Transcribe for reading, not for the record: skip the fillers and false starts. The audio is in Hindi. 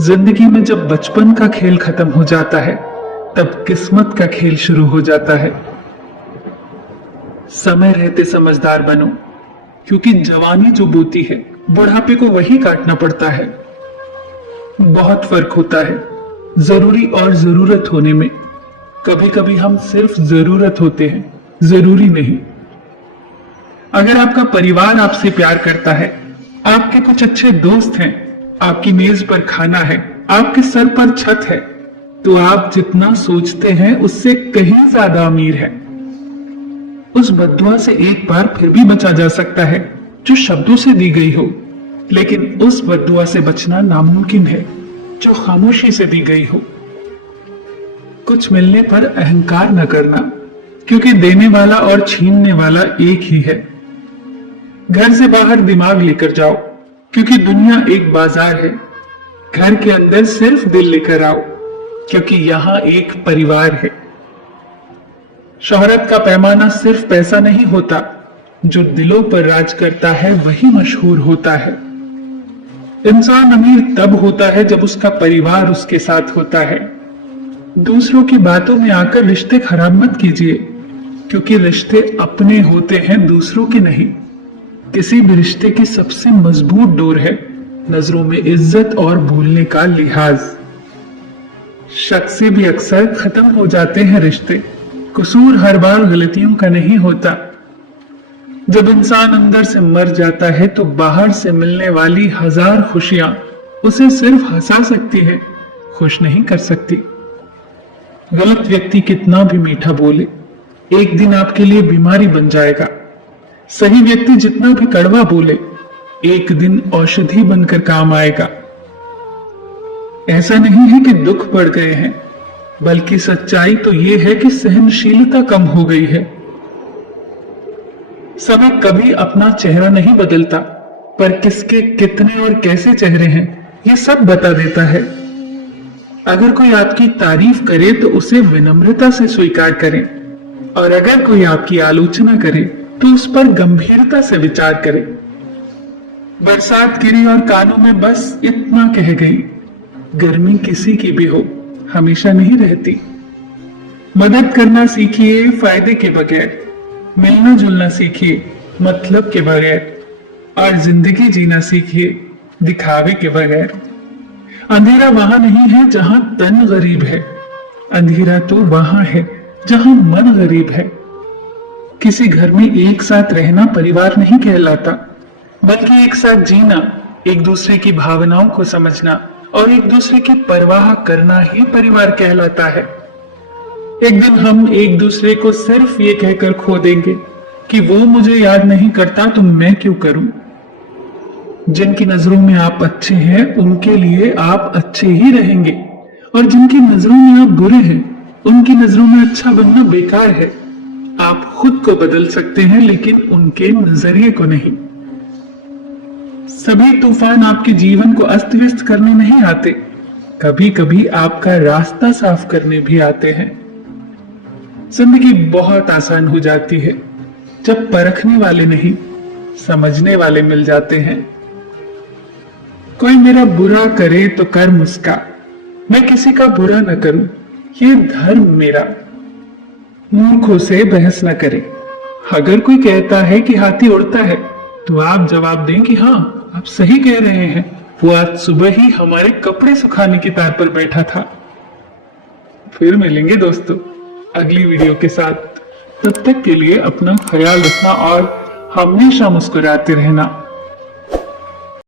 जिंदगी में जब बचपन का खेल खत्म हो जाता है, तब किस्मत का खेल शुरू हो जाता है। समय रहते समझदार बनो, क्योंकि जवानी जो बोती है, बुढ़ापे को वही काटना पड़ता है। बहुत फर्क होता है जरूरी और जरूरत होने में। कभी कभी हम सिर्फ जरूरत होते हैं, जरूरी नहीं। अगर आपका परिवार आपसे प्यार करता है, आपके कुछ अच्छे दोस्त हैं, आपकी मेज पर खाना है, आपके सर पर छत है, तो आप जितना सोचते हैं उससे कहीं ज्यादा अमीर है। उस बद्दुआ से एक बार फिर भी बचा जा सकता है जो शब्दों से दी गई हो, लेकिन उस बद्दुआ से बचना नामुमकिन है जो खामोशी से दी गई हो। कुछ मिलने पर अहंकार न करना, क्योंकि देने वाला और छीनने वाला एक ही है। घर से बाहर दिमाग लेकर जाओ, क्योंकि दुनिया एक बाजार है। घर के अंदर सिर्फ दिल लेकर आओ, क्योंकि यहाँ एक परिवार है। शोहरत का पैमाना सिर्फ पैसा नहीं होता, जो दिलों पर राज करता है वही मशहूर होता है। इंसान अमीर तब होता है जब उसका परिवार उसके साथ होता है। दूसरों की बातों में आकर रिश्ते खराब मत कीजिए, क्योंकि रिश्ते अपने होते हैं, दूसरों के नहीं। किसी भी रिश्ते की सबसे मजबूत डोर है नजरों में इज्जत और भूलने का लिहाज। शक से भी अक्सर खत्म हो जाते हैं रिश्ते। कसूर हर बार गलतियों का नहीं होता। जब इंसान अंदर से मर जाता है तो बाहर से मिलने वाली हजार खुशियां उसे सिर्फ हंसा सकती है, खुश नहीं कर सकती। गलत व्यक्ति कितना भी मीठा बोले, एक दिन आपके लिए बीमारी बन जाएगा। सही व्यक्ति जितना भी कड़वा बोले, एक दिन औषधि बनकर काम आएगा। ऐसा नहीं है कि दुख बढ़ गए हैं, बल्कि सच्चाई तो यह है कि सहनशीलता कम हो गई है। समय कभी अपना चेहरा नहीं बदलता, पर किसके कितने और कैसे चेहरे हैं यह सब बता देता है। अगर कोई आपकी तारीफ करे तो उसे विनम्रता से स्वीकार करें, और अगर कोई आपकी आलोचना करे तो उस पर गंभीरता से विचार करें। बरसात गिरी और कानों में बस इतना कह गई, गर्मी किसी की भी हो हमेशा नहीं रहती। मदद करना सीखिए फायदे के बगैर, मिलना जुलना सीखिए मतलब के बगैर, और जिंदगी जीना सीखिए दिखावे के बगैर। अंधेरा वहां नहीं है जहां तन गरीब है, अंधेरा तो वहां है जहां मन गरीब है। किसी घर में एक साथ रहना परिवार नहीं कहलाता, बल्कि एक साथ जीना, एक दूसरे की भावनाओं को समझना और एक दूसरे की परवाह करना ही परिवार कहलाता है। एक दिन हम एक दूसरे को सिर्फ ये कहकर खो देंगे कि वो मुझे याद नहीं करता तो मैं क्यों करूं। जिनकी नजरों में आप अच्छे हैं उनके लिए आप अच्छे ही रहेंगे, और जिनकी नजरों में आप बुरे हैं उनकी नजरों में अच्छा बनना बेकार है। आप खुद को बदल सकते हैं, लेकिन उनके नजरिए को नहीं। सभी तूफान आपके जीवन को अस्त व्यस्त करने नहीं आते, कभी कभी आपका रास्ता साफ करने भी आते हैं। जिंदगी बहुत आसान हो जाती है जब परखने वाले नहीं, समझने वाले मिल जाते हैं। कोई मेरा बुरा करे तो कर मुस्का, मैं किसी का बुरा न करूं, ये धर्म मेरा। मूर्खों से बहस न करें। अगर कोई कहता है कि हाथी उड़ता है, तो आप जवाब दें कि हाँ आप सही कह रहे हैं, वो आज सुबह ही हमारे कपड़े सुखाने की तार पर बैठा था। फिर मिलेंगे दोस्तों अगली वीडियो के साथ। तब तक के लिए अपना ख्याल रखना और हमेशा मुस्कुराते रहना।